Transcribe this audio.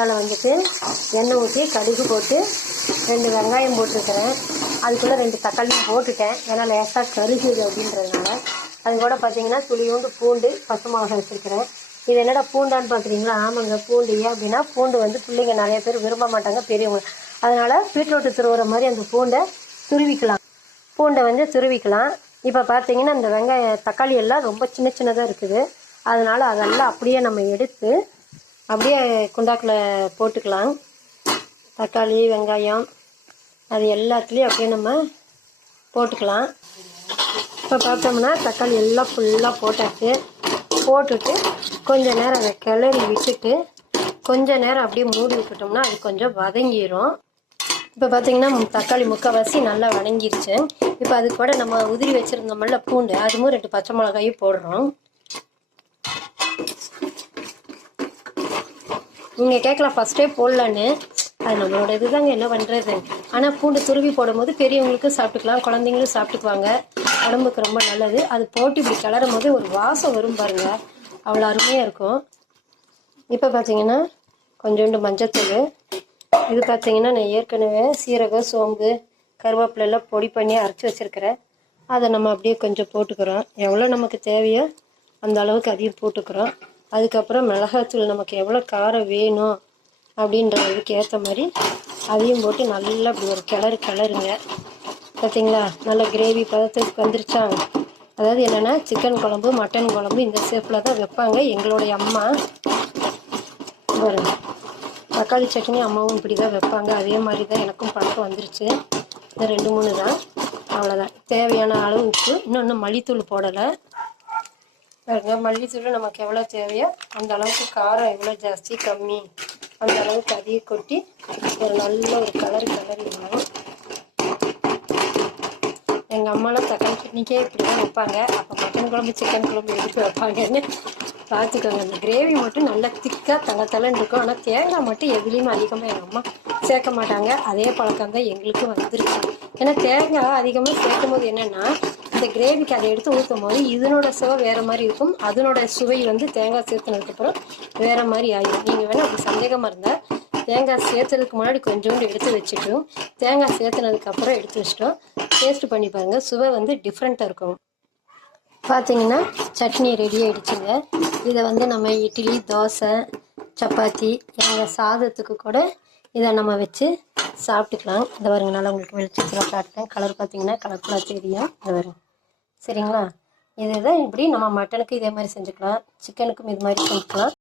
அதில் வந்துட்டு எண்ணெய் ஊற்றி கடுகு போட்டு 2 வெங்காயம் போட்டிருக்கிறேன். அதுக்குள்ளே 2 தக்காளியும் போட்டுட்டேன். ஏன்னா லேசாக கருகுது அப்படின்றதுனால. அது கூட பார்த்தீங்கன்னா துளியோண்டு பூண்டு, பச்சை மிளகாய் வச்சுருக்கிறேன். இது என்னடா பூண்டான்னு பார்க்குறீங்களா? ஆமாங்க, பூண்டு. ஏன் அப்படின்னா பூண்டு வந்து பிள்ளைங்க நிறைய பேர் விரும்ப மாட்டாங்க, பெரியவங்க. அதனால் பீட்ரூட்டு துருவுற மாதிரி அந்த பூண்டை துருவிக்கலாம். பூண்டை வந்து துருவிக்கலாம். இப்போ பார்த்தீங்கன்னா இந்த தக்காளி எல்லாம் ரொம்ப சின்ன சின்னதாக இருக்குது. அதனால் அதெல்லாம் அப்படியே நம்ம எடுத்து அப்படியே குண்டாக்கில் போட்டுக்கலாம். தக்காளி, வெங்காயம் அது எல்லாத்துலேயும் அப்படியே நம்ம போட்டுக்கலாம். இப்போ பார்த்தோம்னா தக்காளி எல்லாம் ஃபுல்லாக போட்டாச்சு. போட்டுட்டு கொஞ்சம் நேரம் அதை கிளறி விட்டுட்டு கொஞ்சம் நேரம் அப்படியே மூடி விட்டுட்டோம்னா அது கொஞ்சம் வதங்கிடும். இப்போ பார்த்தீங்கன்னா தக்காளி முக்கால்வாசி நல்லா வதங்கிருச்சு. இப்போ அது கூட நம்ம உதிரி வச்சுருந்தோம்ல பூண்டு, அதுவும் 2 பச்சை மிளகாயும் போடுறோம். நீங்கள் கேட்கலாம் ஃபஸ்ட்டே போடலான்னு. அது நம்மளோட இதுதாங்க, என்ன பண்ணுறது. ஆனால் பூண்டு துருவி போடும்போது பெரியவங்களுக்கும் சாப்பிட்டுக்கலாம், குழந்தைங்களும் சாப்பிட்டுக்குவாங்க. உடம்புக்கு ரொம்ப நல்லது. அது போட்டு இப்படி கிளறும் போது ஒரு வாசம் வரும் பாருங்கள், அவ்வளோ அருமையாக இருக்கும். இப்போ பார்த்தீங்கன்னா கொஞ்சோண்டு மஞ்சத்தூள். இது பார்த்தீங்கன்னா நான் ஏற்கனவே சீரகம், சோம்பு, கருவேப்பிலெல்லாம் பொடி பண்ணி அரைச்சி வச்சுருக்கிறேன். அதை நம்ம அப்படியே கொஞ்சம் போட்டுக்கிறோம். எவ்வளோ நமக்கு தேவையோ அந்த அளவுக்கு அதையும் போட்டுக்கிறோம். அதுக்கப்புறம் மிளகாத்தூள் நமக்கு எவ்வளோ காரம் வேணும் அப்படின்றதுக்கு ஏற்ற மாதிரி அதையும் போட்டு நல்லா இப்படி ஒரு கிளறுங்க. பார்த்தீங்களா, நல்லா கிரேவி பதத்துக்கு வந்துருச்சாங்க. அதாவது என்னென்னா சிக்கன் குழம்பு, மட்டன் குழம்பு இந்த ஷேப்பில் தான் வைப்பாங்க எங்களுடைய அம்மா. பாருங்க, தக்காளி சட்னி அம்மாவும் இப்படி தான் வைப்பாங்க. அதே மாதிரி தான் எனக்கும் பழக்கம் வந்துருச்சு. இந்த 2-3 தான், அவ்வளோதான். தேவையான அளவு உப்பு. இன்னொன்று மல்லித்தூள் போடலை பாருங்க. மல்லித்தூள் நமக்கு எவ்வளோ தேவையோ அந்த அளவுக்கு, காரம் எவ்வளோ ஜாஸ்தி கம்மி அந்த அளவுக்கு அதையே கொட்டி ஒரு நல்ல ஒரு கிளறிடணும். எங்கள் அம்மாலாம் தக்காளி சட்னிக்கே இப்படி தான் வைப்பாங்க. அப்போ மட்டன் குழம்பு, சிக்கன் குழம்பு எதுக்கு வைப்பாங்கன்னு பார்த்துக்கோங்க. அந்த கிரேவி மட்டும் நல்லா திக்காக தலைன்னு இருக்கும். ஆனால் தேங்காய் மட்டும் எதுலேயுமே அதிகமாக எங்கள் அம்மா சேர்க்க மாட்டாங்க. அதே பழக்கம் தான் எங்களுக்கும் வந்துருச்சு. ஏன்னா தேங்காய் அதிகமாக சேர்க்கும் போது என்னென்னா இந்த கிரேவிக்கு அதை எடுத்து ஊற்றும் போது இதனோட சுவை வேறு மாதிரி இருக்கும், அதனோட சுவை வந்து தேங்காய் சேர்த்துனதுக்கப்புறம் வேறு மாதிரி ஆகிடும். நீங்கள் வேணால் அப்படி சந்தேகமாக இருந்தால் தேங்காய் சேர்த்துறதுக்கு முன்னாடி கொஞ்சோண்டு எடுத்து வச்சுட்டோம், தேங்காய் சேர்த்துனதுக்கப்புறம் எடுத்து வச்சிட்டோம், டேஸ்ட் பண்ணி பாருங்கள். சுவை வந்து டிஃப்ரெண்ட்டாக இருக்கும். பார்த்தீங்கன்னா சட்னி ரெடி ஆகிடுச்சுங்க. இதை வந்து நம்ம இட்லி, தோசை, சப்பாத்தி, எங்கள் சாதத்துக்கு கூட இதை நம்ம வச்சு சாப்பிட்டுக்கலாம். இதை வருங்க, நல்லா உங்களுக்கு வெளிச்சத்தில் காட்டுறேன். கலர் பார்த்தீங்கன்னா கலர்ஃபுல்லாக தெரியும். இதை வரும், சரிங்களா. இதுதான் இப்படி நம்ம மட்டனுக்கு இதே மாதிரி செஞ்சுக்கலாம், சிக்கனுக்கும் இது மாதிரி செஞ்சுக்கலாம்.